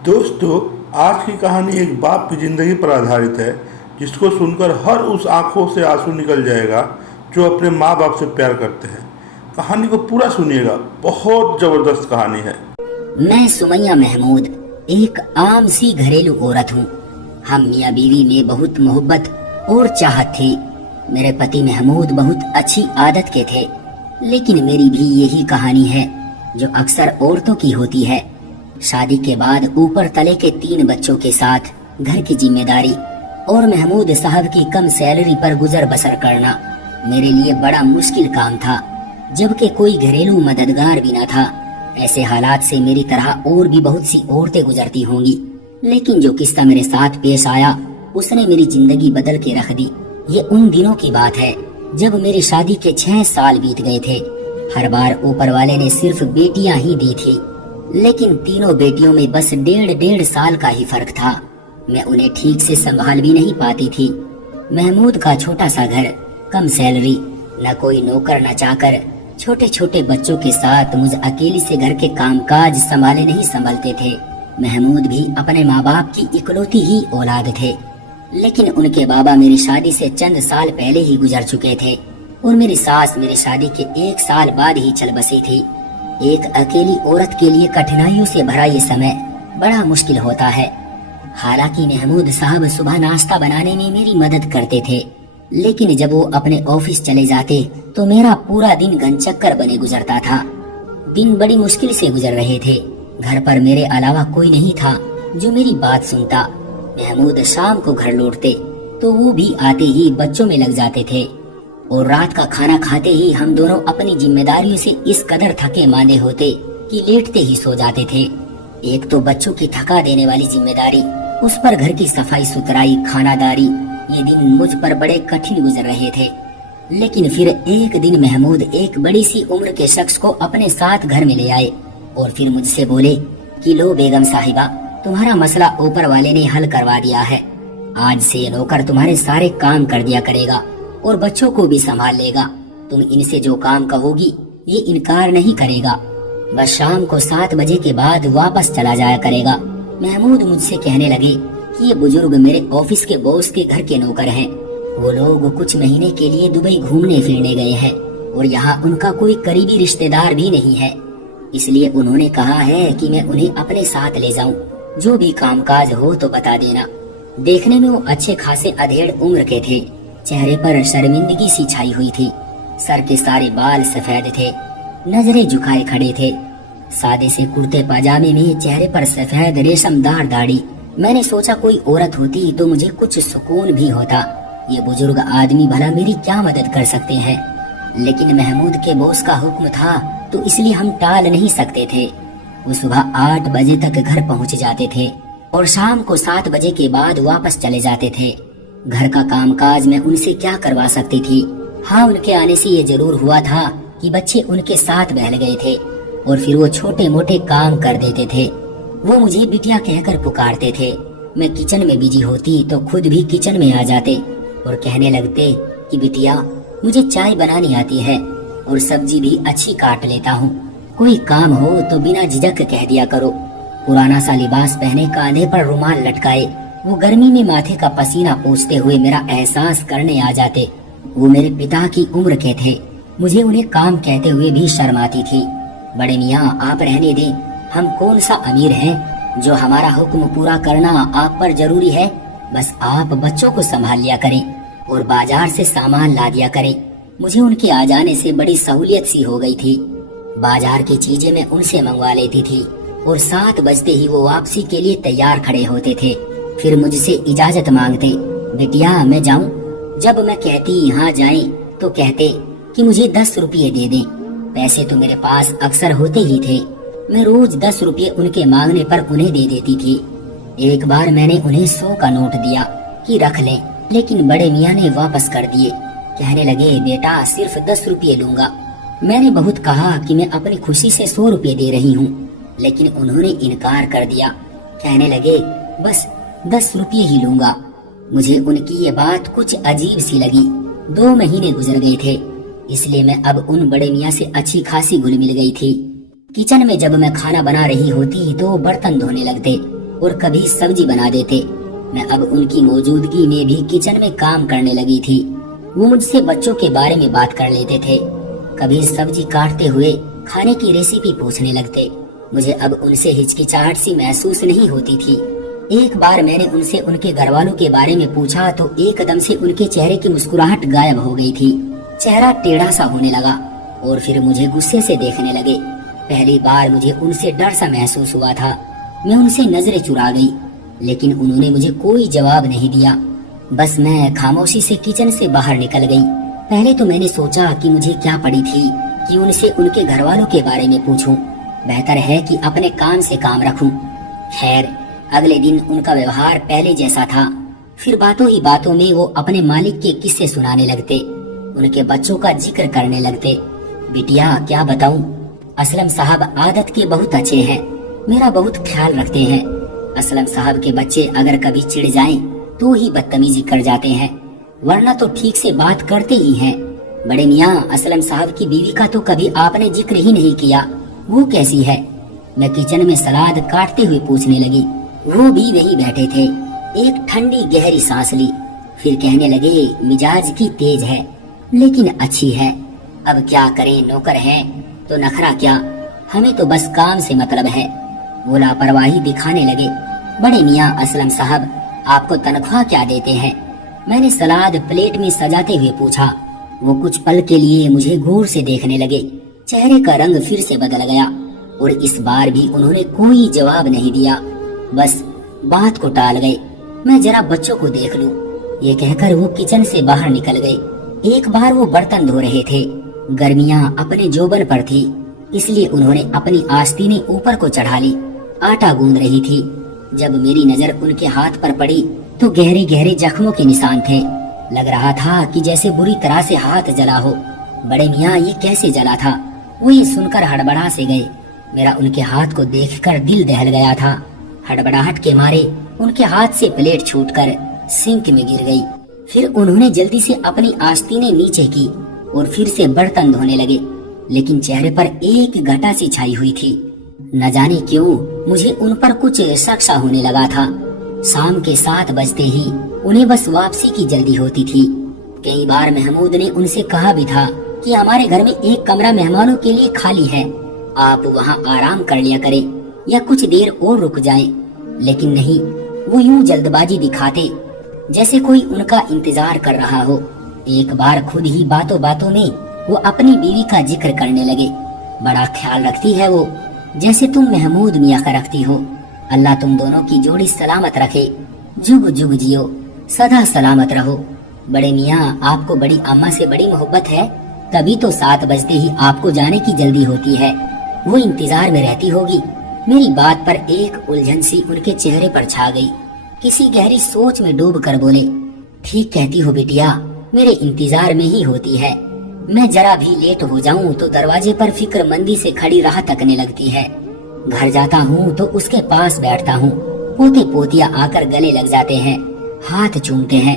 दोस्तों, आज की कहानी एक बाप की जिंदगी पर आधारित है, जिसको सुनकर हर उस आंखों से आंसू निकल जाएगा जो अपने माँ बाप से प्यार करते हैं। कहानी को पूरा सुनिएगा, बहुत जबरदस्त कहानी है। मैं सुमैया महमूद एक आम सी घरेलू औरत हूँ। हम मियाँ बीवी में बहुत मोहब्बत और चाहत थी। मेरे पति महमूद बहुत अच्छी आदत के थे, लेकिन मेरी भी यही कहानी है जो अक्सर औरतों की होती है। शादी के बाद ऊपर तले के 3 बच्चों के साथ घर की जिम्मेदारी और महमूद साहब की कम सैलरी पर गुजर बसर करना मेरे लिए बड़ा मुश्किल काम था, जबकि कोई घरेलू मददगार भी न था। ऐसे हालात से मेरी तरह और भी बहुत सी औरतें गुजरती होंगी, लेकिन जो किस्सा मेरे साथ पेश आया उसने मेरी जिंदगी बदल के रख दी। ये उन दिनों की बात है जब मेरी शादी के 6 साल बीत गए थे। हर बार ऊपर वाले ने सिर्फ बेटियां ही दी थी, लेकिन तीनों बेटियों में बस 1.5 साल का ही फर्क था। मैं उन्हें ठीक से संभाल भी नहीं पाती थी। महमूद का छोटा सा घर, कम सैलरी, न कोई नौकर न चाकर, छोटे छोटे बच्चों के साथ मुझ अकेली से घर के कामकाज संभाले नहीं संभलते थे। महमूद भी अपने माँ बाप की इकलौती ही औलाद थे, लेकिन उनके बाबा मेरी शादी से चंद साल पहले ही गुजर चुके थे और मेरी सास मेरी शादी के 1 साल बाद ही चल बसी थी। एक अकेली औरत के लिए कठिनाइयों से भरा ये समय बड़ा मुश्किल होता है। हालांकि महमूद साहब सुबह नाश्ता बनाने में मेरी मदद करते थे, लेकिन जब वो अपने ऑफिस चले जाते तो मेरा पूरा दिन घनचक्कर बने गुजरता था। दिन बड़ी मुश्किल से गुजर रहे थे। घर पर मेरे अलावा कोई नहीं था जो मेरी बात सुनता। महमूद शाम को घर लौटते तो वो भी आते ही बच्चों में लग जाते थे, और रात का खाना खाते ही हम दोनों अपनी जिम्मेदारियों से इस कदर थके मांदे होते कि लेटते ही सो जाते थे। एक तो बच्चों की थका देने वाली जिम्मेदारी, उस पर घर की सफाई सुथराई, खानादारी, ये दिन मुझ पर बड़े कठिन गुजर रहे थे। लेकिन फिर एक दिन महमूद एक बड़ी सी उम्र के शख्स को अपने साथ घर में ले आए और फिर मुझसे बोले कि लो बेगम साहिबा, तुम्हारा मसला ऊपर वाले ने हल करवा दिया है। आज से ये नौकर तुम्हारे सारे काम कर दिया करेगा और बच्चों को भी संभाल लेगा। तुम इनसे जो काम कहोगी ये इनकार नहीं करेगा। बस शाम को 7 बजे के बाद वापस चला जाया करेगा। महमूद मुझसे कहने लगे कि ये बुजुर्ग मेरे ऑफिस के बॉस के घर के नौकर हैं। वो लोग कुछ महीने के लिए दुबई घूमने फिरने गए हैं और यहाँ उनका कोई करीबी रिश्तेदार भी नहीं है, इसलिए उन्होंने कहा है कि मैं उन्हें अपने साथ ले जाऊं। जो भी कामकाज हो तो बता देना। देखने में वो अच्छे खासे अधेड़ उम्र के थे। चेहरे पर शर्मिंदगी सी छाई हुई थी। सर के सारे बाल सफेद थे, नजरें झुकाए खड़े थे। सादे से कुर्ते पाजामे में, चेहरे पर सफेद रेशमदार दाढ़ी। मैंने सोचा कोई औरत होती तो मुझे कुछ सुकून भी होता। ये बुजुर्ग आदमी भला मेरी क्या मदद कर सकते हैं, लेकिन महमूद के बॉस का हुक्म था तो इसलिए हम टाल नहीं सकते थे। वो सुबह 8 बजे तक घर पहुंच जाते थे और शाम को 7 बजे के बाद वापस चले जाते थे। घर का कामकाज मैं उनसे क्या करवा सकती थी। हाँ, उनके आने से ये जरूर हुआ था कि बच्चे उनके साथ बहल गए थे और फिर वो छोटे मोटे काम कर देते थे। वो मुझे बिटिया कहकर पुकारते थे। मैं किचन में बिजी होती तो खुद भी किचन में आ जाते और कहने लगते कि बिटिया, मुझे चाय बनानी आती है और सब्जी भी अच्छी काट लेता हूँ। कोई काम हो तो बिना झिझक कह दिया करो। पुराना सा लिबास पहने, कांधे पर रुमाल लटकाए, वो गर्मी में माथे का पसीना पोंछते हुए मेरा एहसास करने आ जाते। वो मेरे पिता की उम्र के थे। मुझे उन्हें काम कहते हुए भी शर्म आती थी। बड़े मियाँ, आप रहने दें। हम कौन सा अमीर हैं जो हमारा हुक्म पूरा करना आप पर जरूरी है। बस आप बच्चों को संभाल लिया करें और बाजार से सामान ला दिया करें। मुझे उनके आ जाने से बड़ी सहूलियत सी हो गई थी। बाजार की चीजें मैं उनसे मंगवा लेती थी और 7 बजते ही वो वापसी के लिए तैयार खड़े होते थे। फिर मुझसे इजाजत मांगते, बिटिया मैं जाऊं। जब मैं कहती यहाँ जाएं तो कहते कि मुझे 10 रुपये दे दें। पैसे तो मेरे पास अक्सर होते ही थे। मैं रोज 10 रुपये उनके मांगने पर उन्हें दे देती थी। एक बार मैंने उन्हें 100 का नोट दिया कि रख लें, लेकिन बड़े मियाँ ने वापस कर दिए। कहने लगे, बेटा सिर्फ 10 रुपये लूंगा। मैंने बहुत कहा कि मैं अपनी खुशी से 100 रुपये दे रही हूँ, लेकिन उन्होंने इनकार कर दिया। कहने लगे, बस 10 रुपये ही लूंगा। मुझे उनकी ये बात कुछ अजीब सी लगी। 2 महीने गुजर गए थे, इसलिए मैं अब उन बड़े मियाँ से अच्छी खासी घुल मिल गई थी। किचन में जब मैं खाना बना रही होती तो बर्तन धोने लगते اور کبھی سبزی بنا دیتے۔ میں اب ان کی موجودگی میں بھی کچن میں کام کرنے لگی تھی۔ وہ مجھ سے بچوں کے بارے میں بات کر لیتے تھے، کبھی سبزی کاٹتے ہوئے کھانے کی ریسیپی پوچھنے لگتے۔ مجھے اب ان سے ہچکچاہٹ سی محسوس نہیں ہوتی تھی۔ ایک بار میں نے ان سے ان کے گھر والوں کے بارے میں پوچھا تو ایک دم سے ان کے چہرے کی مسکراہٹ غائب ہو گئی تھی، چہرہ ٹیڑھا سا ہونے لگا اور پھر مجھے غصے سے دیکھنے لگے۔ پہلی بار مجھے ان سے ڈر سا محسوس ہوا تھا۔ میں ان سے نظریں چرا گئی، لیکن انہوں نے مجھے کوئی جواب نہیں دیا۔ بس میں خاموشی سے کچن سے باہر نکل گئی۔ پہلے تو میں نے سوچا کہ مجھے کیا پڑی تھی کہ ان سے ان کے گھر والوں کے بارے میں پوچھوں، بہتر ہے کہ اپنے کام سے کام رکھوں۔ خیر، اگلے دن ان کا ویوہار پہلے جیسا تھا۔ پھر باتوں ہی باتوں میں وہ اپنے مالک کے قصے سنانے لگتے، ان کے بچوں کا ذکر کرنے لگتے۔ بیٹیا کیا بتاؤں، اسلم صاحب عادت کے بہت اچھے ہیں، میرا بہت خیال رکھتے ہیں۔ اسلم صاحب کے بچے اگر کبھی چڑ جائیں تو ہی بدتمیزی کر جاتے ہیں، ورنہ تو ٹھیک سے بات کرتے ہی ہیں۔ بڑے میاں، اسلم صاحب کی بیوی کا تو کبھی آپ نے ذکر ہی نہیں کیا، وہ کیسی ہے؟ میں کچن میں سلاد کاٹتے ہوئے پوچھنے لگی۔ وہ بھی وہی بیٹھے تھے۔ ایک ٹھنڈی گہری سانس لی، پھر کہنے لگے، مزاج کی تیز ہے لیکن اچھی ہے۔ اب کیا کریں، نوکر ہے تو نخرا کیا، ہمیں تو بس کام سے مطلب ہے۔ وہ لاپرواہی دکھانے لگے۔ بڑے میاں، اسلم صاحب آپ کو تنخواہ کیا دیتے ہیں؟ میں نے سلاد پلیٹ میں سجاتے ہوئے پوچھا۔ وہ کچھ پل کے لیے مجھے غور سے دیکھنے لگے، چہرے کا رنگ پھر سے بدل گیا اور اس بار بھی انہوں نے کوئی جواب نہیں دیا، بس بات کو ٹال گئے۔ میں ذرا بچوں کو دیکھ لوں، یہ کہہ کر وہ کچن سے باہر نکل گئے۔ ایک بار وہ برتن دھو رہے تھے، گرمیاں اپنے جوبن پر تھی، اس لیے انہوں نے اپنی آستینیں اوپر کو چڑھا لی، آٹا گوندھ رہی تھی۔ جب میری نظر ان کے ہاتھ پر پڑی تو گہرے گہرے زخموں کے نشان تھے، لگ رہا تھا کہ جیسے بری طرح سے ہاتھ جلا ہو۔ بڑے میاں، یہ کیسے جلا تھا؟ وہ یہ سن کر ہڑبڑا سے گئے۔ میرا ان کے ہاتھ کو دیکھ کر دل دہل گیا تھا۔ ہڑبڑاہٹ کے مارے ان کے ہاتھ سے پلیٹ چھوٹ کر سنک میں گر گئی۔ پھر انہوں نے جلدی سے اپنی آستینیں نیچے کی اور پھر سے برتن دھونے لگے، لیکن چہرے پر ایک گھٹا سی چھائی ہوئی تھی۔ نہ جانے کیوں مجھے ان پر کچھ شک سا ہونے لگا تھا۔ شام کے 7 بجتے ہی انہیں بس واپسی کی جلدی ہوتی تھی۔ کئی بار محمود نے ان سے کہا بھی تھا کہ ہمارے گھر میں ایک کمرہ مہمانوں کے لیے خالی ہے، آپ وہاں آرام کر لیا کریں یا کچھ دیر اور رک جائیں، لیکن نہیں، وہ یوں جلد بازی دکھاتے جیسے کوئی ان کا انتظار کر رہا ہو۔ ایک بار خود ہی باتوں باتوں میں وہ اپنی بیوی کا ذکر کرنے لگے۔ بڑا خیال رکھتی ہے وہ، جیسے تم محمود میاں کا رکھتی ہو۔ اللہ تم دونوں کی جوڑی سلامت رکھے، جگ جگ جیو، سدا سلامت رہو۔ بڑے میاں، آپ کو بڑی اماں سے بڑی محبت ہے، تبھی تو 7 بجتے ہی آپ کو جانے کی جلدی ہوتی ہے، وہ انتظار میں رہتی ہوگی۔ میری بات پر ایک الجھن سی ان کے چہرے پر چھا گئی، کسی گہری سوچ میں ڈوب کر بولے، ٹھیک کہتی ہو بیٹیا، میرے انتظار میں ہی ہوتی ہے۔ میں ذرا بھی لیٹ ہو جاؤں تو دروازے پر فکر مندی سے کھڑی راہ تکنے لگتی ہے۔ گھر جاتا ہوں تو اس کے پاس بیٹھتا ہوں، پوتے پوتیا آ کر گلے لگ جاتے ہیں، ہاتھ چومتے ہیں،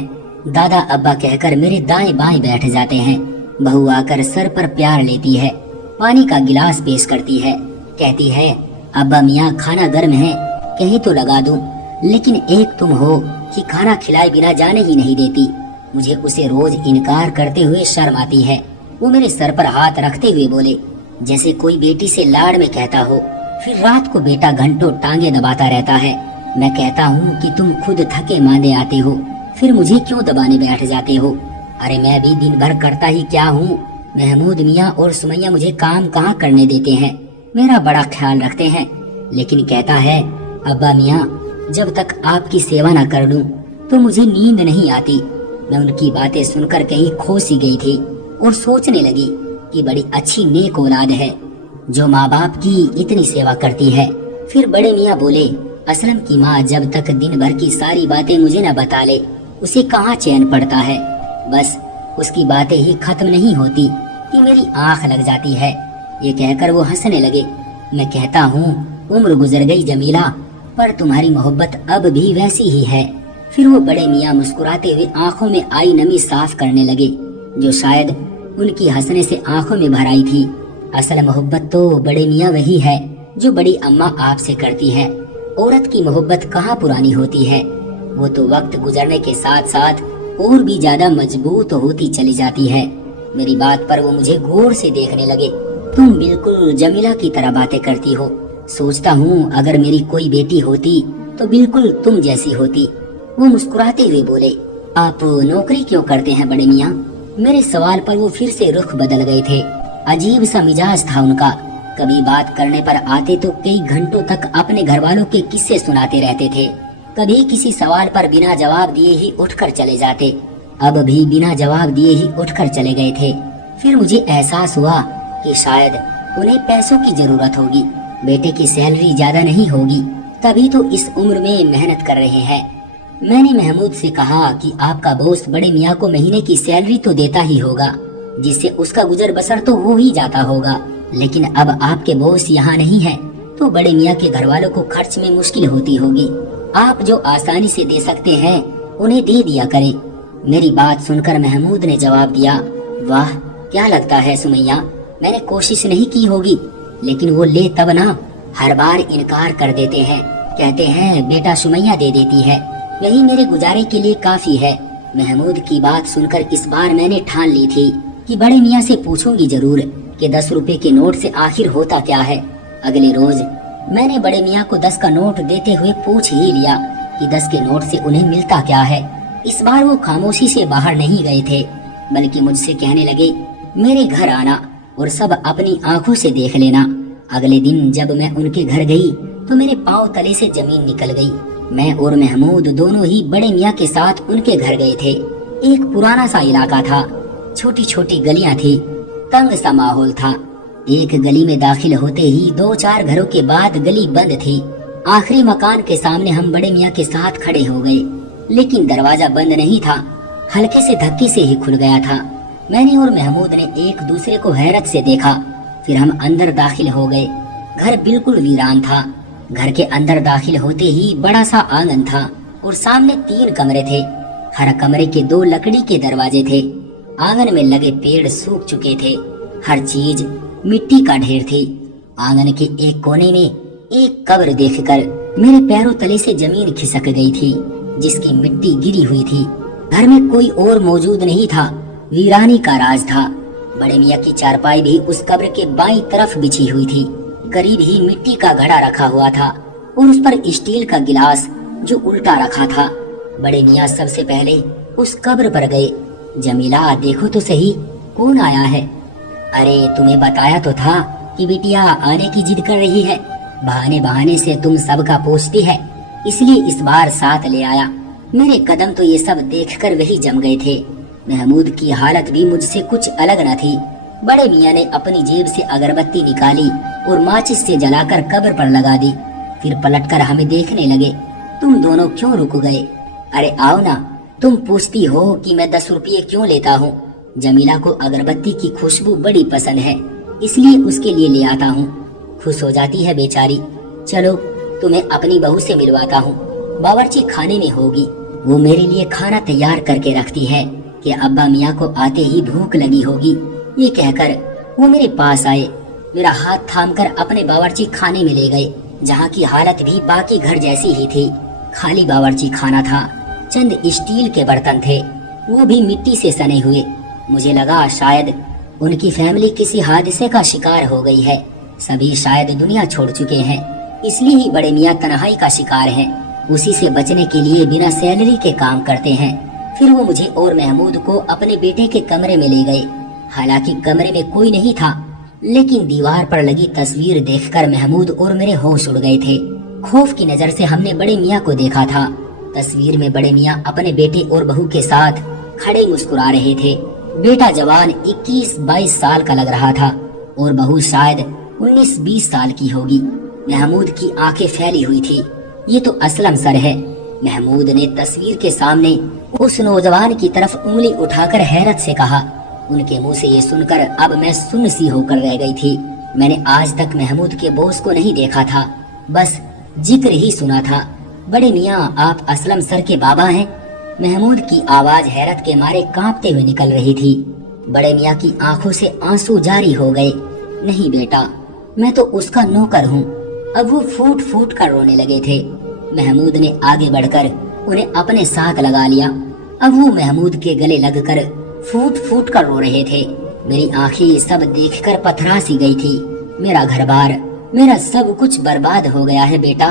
دادا ابا کہہ کر میرے دائیں بائیں بیٹھ جاتے ہیں۔ بہو آ کر سر پر پیار لیتی ہے، پانی کا گلاس پیش کرتی ہے، کہتی ہے، ابا میاں کھانا گرم ہے، کہیں تو لگا دوں، لیکن ایک تم ہو کہ کھانا کھلائے بنا جانے ہی نہیں دیتی۔ مجھے اسے روز انکار کرتے ہوئے شرم آتی ہے۔ وہ میرے سر پر ہاتھ رکھتے ہوئے بولے، جیسے کوئی بیٹی سے لاڑ میں کہتا ہو۔ پھر رات کو بیٹا گھنٹوں ٹانگیں دباتا رہتا ہے۔ میں کہتا ہوں کہ تم خود تھکے ماندے آتے ہو، پھر مجھے کیوں دبانے بیٹھ جاتے ہو؟ ارے میں بھی دن بھر کرتا ہی کیا ہوں، محمود میاں اور سمیہ مجھے کام کہاں کرنے دیتے ہیں، میرا بڑا خیال رکھتے ہیں، لیکن کہتا ہے، ابا میاں جب تک آپ کی سیوا نہ کر لوں تو مجھے نیند نہیں آتی۔ میں ان کی باتیں سن کر کہیں کھو سی گئی تھی اور سوچنے لگی کہ بڑی اچھی نیک اولاد ہے جو ماں باپ کی اتنی سیوا کرتی ہے۔ پھر بڑے میاں بولے، اسلم کی ماں جب تک دن بھر کی ساری باتیں مجھے نہ بتا لے اسے کہاں چین پڑتا ہے، بس اس کی باتیں ہی ختم نہیں ہوتی کہ میری آنکھ لگ جاتی ہے۔ یہ کہہ کر وہ ہنسنے لگے۔ میں کہتا ہوں، عمر گزر گئی جمیلہ، پر تمہاری محبت اب بھی ویسی ہی ہے۔ پھر وہ بڑے میاں مسکراتے ہوئے آنکھوں میں آئی نمی صاف کرنے لگے جو شاید ان کی ہنسنے سے آنکھوں میں بھر آئی تھی۔ اصل محبت تو بڑے میاں وہی ہے جو بڑی اماں آپ سے کرتی ہے۔ औरत की मोहब्बत कहाँ पुरानी होती है, वो तो वक्त गुजरने के साथ साथ और भी ज्यादा मजबूत होती चली जाती है। मेरी बात पर वो मुझे गौर से देखने लगे। तुम बिल्कुल जमीला की तरह बातें करती हो। सोचता हूँ अगर मेरी कोई बेटी होती तो बिल्कुल तुम जैसी होती। वो मुस्कुराते हुए बोले, आप नौकरी क्यों करते हैं बड़े मियाँ? मेरे सवाल पर वो फिर से रुख बदल गए थे। अजीब सा मिजाज था उनका। कभी बात करने पर आते तो कई घंटों तक अपने घर वालों के किस्से सुनाते रहते थे। कभी किसी सवाल पर बिना जवाब दिए ही उठकर चले जाते। अब भी बिना जवाब दिए ही उठकर चले गए थे। फिर मुझे एहसास हुआ कि शायद उन्हें पैसों की जरूरत होगी। बेटे की सैलरी ज्यादा नहीं होगी, तभी तो इस उम्र में मेहनत कर रहे हैं। मैंने महमूद से कहा कि आपका बॉस बड़े मियाँ को महीने की सैलरी तो देता ही होगा, जिससे उसका गुजर बसर तो हो ही जाता होगा। लेकिन अब आपके बॉस यहाँ नहीं है तो बड़े मियाँ के घर वालों को खर्च में मुश्किल होती होगी। आप जो आसानी से दे सकते हैं उन्हें दे दिया करें। मेरी बात सुनकर महमूद ने जवाब दिया, वाह क्या लगता है सुमैया, मैंने कोशिश नहीं की होगी, लेकिन वो ले तब ना, हर बार इनकार कर देते हैं। कहते हैं बेटा सुमैया दे देती है, यही मेरे गुजारे के लिए काफी है। महमूद की बात सुनकर इस बार मैंने ठान ली थी कि बड़े मियाँ से पूछूंगी जरूर कि 10 रुपए के नोट से आखिर होता क्या है। अगले रोज मैंने बड़े मियाँ को 10 का नोट देते हुए पूछ ही लिया कि 10 के नोट से उन्हें मिलता क्या है। इस बार वो खामोशी से बाहर नहीं गए थे, बल्कि मुझसे कहने लगे, मेरे घर आना और सब अपनी आंखों से देख लेना। अगले दिन जब मैं उनके घर गई तो मेरे पांव तले से जमीन निकल गई। मैं और महमूद दोनों ही बड़े मियाँ के साथ उनके घर गए थे। एक पुराना सा इलाका था, छोटी छोटी गलियां थी, तंग सा माहौल था। एक गली में दाखिल होते ही 2-4 घरों के बाद गली बंद थी। आखिरी मकान के सामने हम बड़े मियाँ के साथ खड़े हो गए, लेकिन दरवाजा बंद नहीं था, हल्के से धक्के से ही खुल गया था। मैंने और महमूद ने एक दूसरे को हैरत से देखा। फिर हम अंदर दाखिल हो गए। घर बिल्कुल वीरान था। घर के अंदर दाखिल होते ही बड़ा सा आंगन था और सामने 3 कमरे थे। हर कमरे के 2 लकड़ी के दरवाजे थे। आंगन में लगे पेड़ सूख चुके थे। हर चीज मिट्टी का ढेर थी। आंगन के एक कोने में एक कब्र देखकर मेरे पैरों तले से जमीन खिसक गई थी, जिसकी मिट्टी गिरी हुई थी। घर में कोई और मौजूद नहीं था, वीरानी का राज था। बड़े मियाँ की चारपाई भी उस कब्र के बाईं तरफ बिछी हुई थी। करीब ही मिट्टी का घड़ा रखा हुआ था और उस पर स्टील का गिलास जो उल्टा रखा था। बड़े मियाँ सबसे पहले उस कब्र पर गए। जमीला देखो तो सही, कौन आया है? अरे तुम्हें बताया तो था कि बिटिया आने की जिद कर रही है। बहाने बहाने से तुम सबका पूछती है, इसलिए इस बार साथ ले आया। मेरे कदम तो ये सब देखकर वही जम गए थे। महमूद की हालत भी मुझसे कुछ अलग न थी। बड़े मियाँ ने अपनी जेब से अगरबत्ती निकाली और माचिस से जलाकर कब्र पर लगा दी। फिर पलटकर हमें देखने लगे। तुम दोनों क्यों रुक गए? अरे आओ ना, तुम पूछती हो कि मैं 10 रुपये क्यों लेता हूँ। जमीला को अगरबत्ती की खुशबू बड़ी पसंद है, इसलिए उसके लिए ले आता हूँ। खुश हो जाती है बेचारी। चलो तुम्हें अपनी बहू से मिलवाता हूँ, बावर्ची खाने में होगी। वो मेरे लिए खाना तैयार करके रखती है कि अब्बा मियाँ को आते ही भूख लगी होगी। ये कहकर वो मेरे पास आए, मेरा हाथ थामकर अपने बावर्ची खाने में ले गए, जहाँ की हालत भी बाकी घर जैसी ही थी। खाली बावर्ची खाना था, चंद स्टील के बर्तन थे, वो भी मिट्टी से सने हुए। मुझे लगा शायद उनकी फैमिली किसी हादसे का शिकार हो गई है। सभी शायद दुनिया छोड़ चुके हैं, इसलिए ही बड़े मियाँ तन्हाई का शिकार हैं। उसी से बचने के लिए बिना सैलरी के काम करते हैं। फिर वो मुझे और महमूद को अपने बेटे के कमरे में ले गए। हालांकि कमरे में कोई नहीं था, लेकिन दीवार पर लगी तस्वीर देखकर महमूद और मेरे होश उड़ गए थे। खौफ की नजर से हमने बड़े मियाँ को देखा था। तस्वीर में बड़े मियाँ अपने बेटे और बहू के साथ खड़े मुस्कुरा रहे थे। बेटा जवान 21-22 साल का लग रहा था और बहू शायद 19-20 साल की होगी। महमूद की आंखें फैली हुई थी। ये तो असलम सर है। महमूद ने तस्वीर के सामने उस नौजवान की तरफ उंगली उठाकर हैरत से कहा। उनके मुंह से ये सुनकर अब मैं सुन्न सी होकर रह गई थी। मैंने आज तक महमूद के बॉस को नहीं देखा था, बस जिक्र ही सुना था। बड़े मियाँ आप असलम सर के बाबा हैं? महमूद की आवाज हैरत के मारे कांपते हुए निकल रही थी। बड़े मियाँ की आंखों से आंसू जारी हो गए। नहीं बेटा, मैं तो उसका नौकर हूँ। अब वो फूट फूट कर रोने लगे थे। महमूद ने आगे बढ़कर उन्हें अपने साथ लगा लिया। अब वो महमूद के गले लगकर फूट फूट कर रो रहे थे। मेरी आंखें सब देखकर पथरा सी गई थी। मेरा घर बार, मेरा सब कुछ बर्बाद हो गया है बेटा।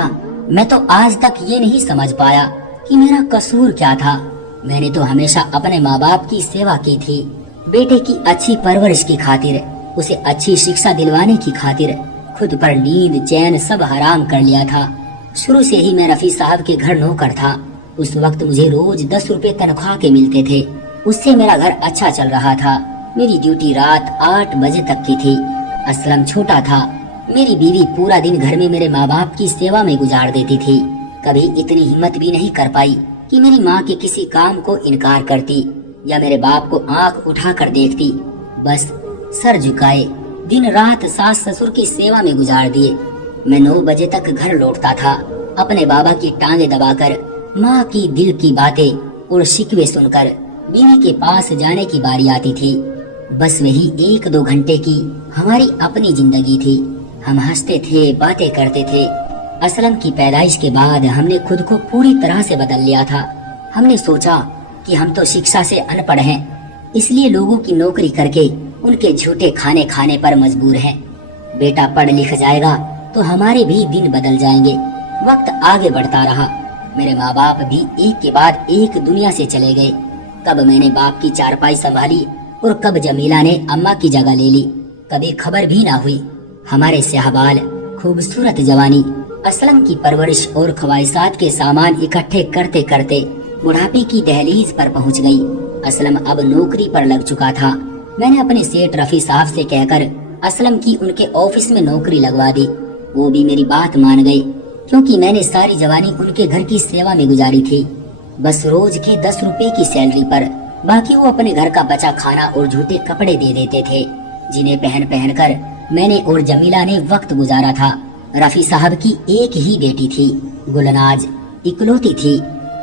मैं तो आज तक ये नहीं समझ पाया कि मेरा कसूर क्या था। मैंने तो हमेशा अपने माँ बाप की सेवा की थी। बेटे की अच्छी परवरिश की खातिर, उसे अच्छी शिक्षा दिलवाने की खातिर खुद पर नींद चैन सब हराम कर लिया था। शुरू से ही मैं रफी साहब के घर नौकर था। उस वक्त मुझे रोज 10 रुपए तनख्वाह के मिलते थे। उससे मेरा घर अच्छा चल रहा था। मेरी ड्यूटी रात 8 बजे तक की थी। असलम छोटा था। मेरी बीवी पूरा दिन घर में मेरे माँ बाप की सेवा में गुजार देती थी। कभी इतनी हिम्मत भी नहीं कर पाई कि मेरी माँ के किसी काम को इनकार करती या मेरे बाप को आंख उठा कर देखती। बस सर झुकाए दिन रात सास ससुर की सेवा में गुजार दिए। मैं 9 बजे तक घर लौटता था। अपने बाबा की टांगे दबाकर माँ की दिल की बातें और शिकवे सुनकर बीवी के पास जाने की बारी आती थी। बस वही 1-2 घंटे की हमारी अपनी जिंदगी थी। हम हंसते थे, बातें करते थे। असलम की पैदाइश के बाद हमने खुद को पूरी तरह से बदल लिया था। हमने सोचा कि हम तो शिक्षा से अनपढ़ हैं, इसलिए लोगों की नौकरी करके उनके झूठे खाने खाने पर मजबूर हैं। बेटा पढ़ लिख जाएगा तो हमारे भी दिन बदल जाएंगे। वक्त आगे बढ़ता रहा। मेरे माँ बाप भी एक के बाद एक दुनिया से चले गए। कब मैंने बाप की चारपाई संभाली और कब जमीला ने अम्मा की जगह ले ली, कभी खबर भी ना हुई। हमारे स्याहबाल, खूबसूरत जवानी, असलम की परवरिश और ख्वाहिशात के सामान इकट्ठे करते करते बुढ़ापे की दहलीज पर पहुंच गई। असलम अब नौकरी पर लग चुका था। मैंने अपने सेठ रफी साहब से कहकर असलम की उनके ऑफिस में नौकरी लगवा दी। वो भी मेरी बात मान गए, क्योंकि मैंने सारी जवानी उनके घर की सेवा में गुजारी थी। बस रोज के 10 रुपए की सैलरी पर बाकी वो अपने घर का बचा खाना और झूठे कपड़े दे देते थे, जिन्हें पहन पहन कर मैंने और जमीला ने वक्त गुजारा था। रफी साहब की एक ही बेटी थी, गुलनाज, इकलौती थी,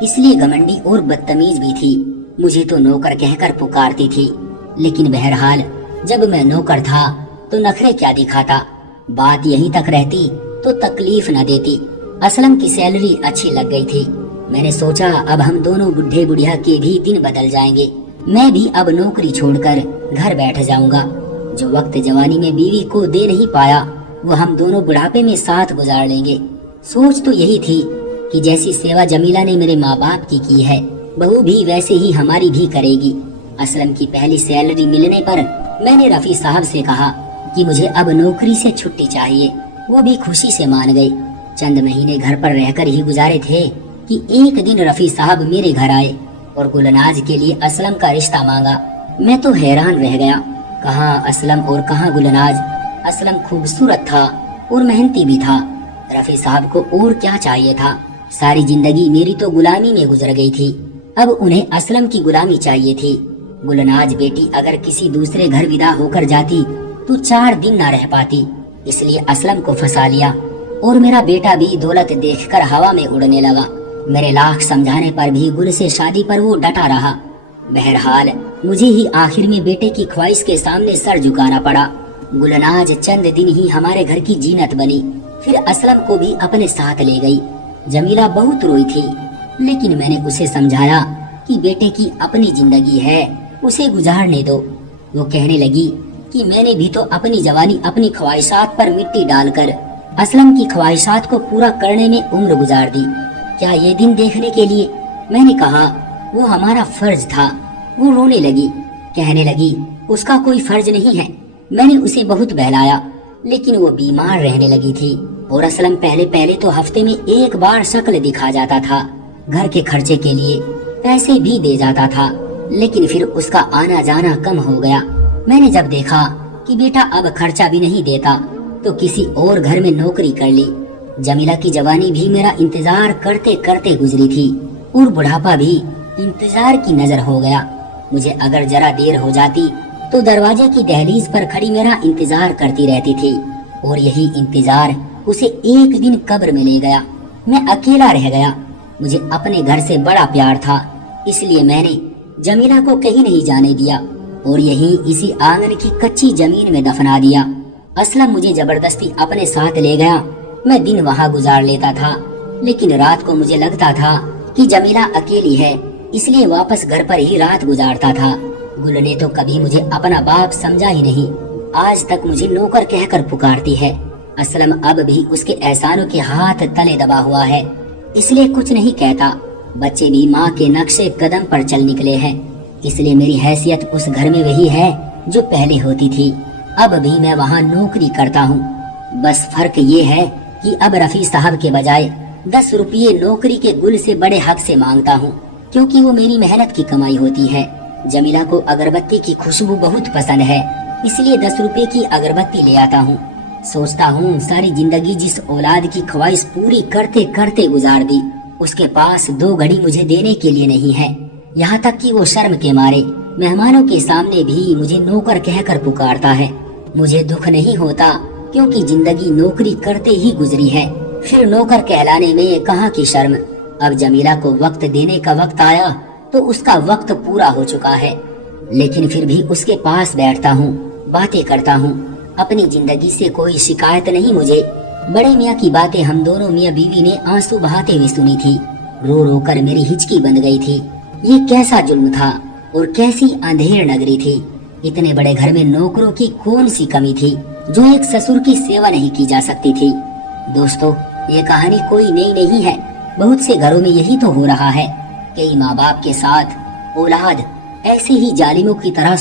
इसलिए घमंडी और बदतमीज भी थी। मुझे तो नौकर कहकर पुकारती थी, लेकिन बहरहाल जब मैं नौकर था तो नखरे क्या दिखाता। बात यहीं तक रहती तो तकलीफ न देती। असलम की सैलरी अच्छी लग गई थी। मैंने सोचा अब हम दोनों बुढ़े बुढ़िया के भी दिन बदल जाएंगे। मैं भी अब नौकरी छोड़कर घर बैठ जाऊंगा। जो वक्त जवानी में बीवी को दे नहीं पाया वो हम दोनों बुढ़ापे में साथ गुजार लेंगे। सोच तो यही थी कि जैसी सेवा जमीला ने मेरे माँ बाप की है, बहू भी वैसे ही हमारी भी करेगी। असलम की पहली सैलरी मिलने पर मैंने रफी साहब से कहा कि मुझे अब नौकरी से छुट्टी चाहिए। वो भी खुशी से मान गए। चंद महीने घर पर रहकर ही गुजारे थे कि एक दिन रफी साहब मेरे घर आए और गुलनाज के लिए असलम का रिश्ता मांगा। मैं तो हैरान रह गया, कहाँ असलम और कहाँ गुलनाज। असलम खूबसूरत था और मेहनती भी था। रफी साहब को और क्या चाहिए था। सारी जिंदगी मेरी तो गुलामी में गुजर गई थी, अब उन्हें असलम की गुलामी चाहिए थी। गुलनाज बेटी अगर किसी दूसरे घर विदा होकर जाती तो 4 दिन ना रह पाती, इसलिए असलम को फंसा लिया और मेरा बेटा भी दौलत देखकर हवा में उड़ने लगा। मेरे लाख समझाने पर भी गुल से शादी पर वो डटा रहा। बहरहाल मुझे ही आखिर में बेटे की ख्वाहिश के सामने सर झुकाना पड़ा। गुलनाज चंद दिन ही हमारे घर की जीनत बनी, फिर असलम को भी अपने साथ ले गई। जमीला बहुत रोई थी, लेकिन मैंने उसे समझाया कि बेटे की अपनी जिंदगी है, उसे गुजारने दो। वो कहने लगी कि मैंने भी तो अपनी जवानी अपनी ख्वाहिशात पर मिट्टी डालकर असलम की ख्वाहिशात को पूरा करने में उम्र गुजार दी। क्या ये दिन देखने के लिए? मैंने कहा वो हमारा फर्ज था। वो रोने लगी, कहने लगी उसका कोई फर्ज नहीं है। मैंने उसे बहुत बहलाया, लेकिन वो बीमार रहने लगी थी और असलम पहले पहले तो हफ्ते में 1 बार शक्ल दिखा जाता था। घर के खर्चे के लिए पैसे भी दे जाता था, लेकिन फिर उसका आना जाना कम हो गया। मैंने जब देखा कि बेटा अब खर्चा भी नहीं देता तो किसी और घर में नौकरी कर ली। जमीला की जवानी भी मेरा इंतजार करते करते गुजरी थी और बुढ़ापा भी इंतजार की नजर हो गया। मुझे अगर जरा देर हो जाती तो दरवाजे की दहलीज पर खड़ी मेरा इंतजार करती रहती थी और यही इंतजार उसे एक दिन कब्र में ले गया। मैं अकेला रह गया। मुझे अपने घर से बड़ा प्यार था, इसलिए मैंने जमीला को कहीं नहीं जाने दिया और यहीं इसी आंगन की कच्ची जमीन में दफना दिया। असलम मुझे जबरदस्ती अपने साथ ले गया मैं दिन वहाँ गुजार लेता था, लेकिन रात को मुझे लगता था कि जमीला अकेली है, इसलिए वापस घर पर ही रात गुजारता था। गुल ने तो कभी मुझे अपना बाप समझा ही नहीं, आज तक मुझे नौकर कहकर पुकारती है। असलम अब भी उसके एहसानों के हाथ तले दबा हुआ है, इसलिए कुछ नहीं कहता। बच्चे भी माँ के नक्शे कदम पर चल निकले हैं, इसलिए मेरी हैसियत उस घर में वही है जो पहले होती थी। अब भी मैं वहाँ नौकरी करता हूँ, बस फर्क ये है कि अब रफी साहब के बजाय 10 रुपये नौकरी के गुल से बड़े हक से मांगता हूँ, क्योंकि वो मेरी मेहनत की कमाई होती है। जमीला को अगरबत्ती की खुशबू बहुत पसंद है, इसलिए 10 रुपए की अगरबत्ती ले आता हूँ। सोचता हूँ सारी जिंदगी जिस औलाद की ख्वाहिश पूरी करते करते गुजार दी, उसके पास 2 घड़ी मुझे देने के लिए नहीं है। यहाँ तक कि वो शर्म के मारे मेहमानों के सामने भी मुझे नौकर कहकर पुकारता है। मुझे दुख नहीं होता, क्योंकि जिंदगी नौकरी करते ही गुजरी है, फिर नौकर कहलाने में कहाँ की शर्म। अब जमीला को वक्त देने का वक्त आया तो उसका वक्त पूरा हो चुका है, लेकिन फिर भी उसके पास बैठता हूँ, बातें करता हूँ। अपनी जिंदगी से कोई शिकायत नहीं मुझे। बड़े मियाँ की बातें हम दोनों मियाँ बीवी ने आंसू बहाते हुए सुनी थी। रो रो कर मेरी हिचकी बंध गई थी। ये कैसा जुल्म था और कैसी अंधेर नगरी थी। इतने बड़े घर में नौकरों की कौन सी कमी थी जो एक ससुर की सेवा नहीं की जा सकती थी। दोस्तों, ये कहानी कोई नई नहीं है, बहुत से घरों में यही तो हो रहा है। कई माँ बाप के साथ औलाद ऐसे ही जालिमों की तरह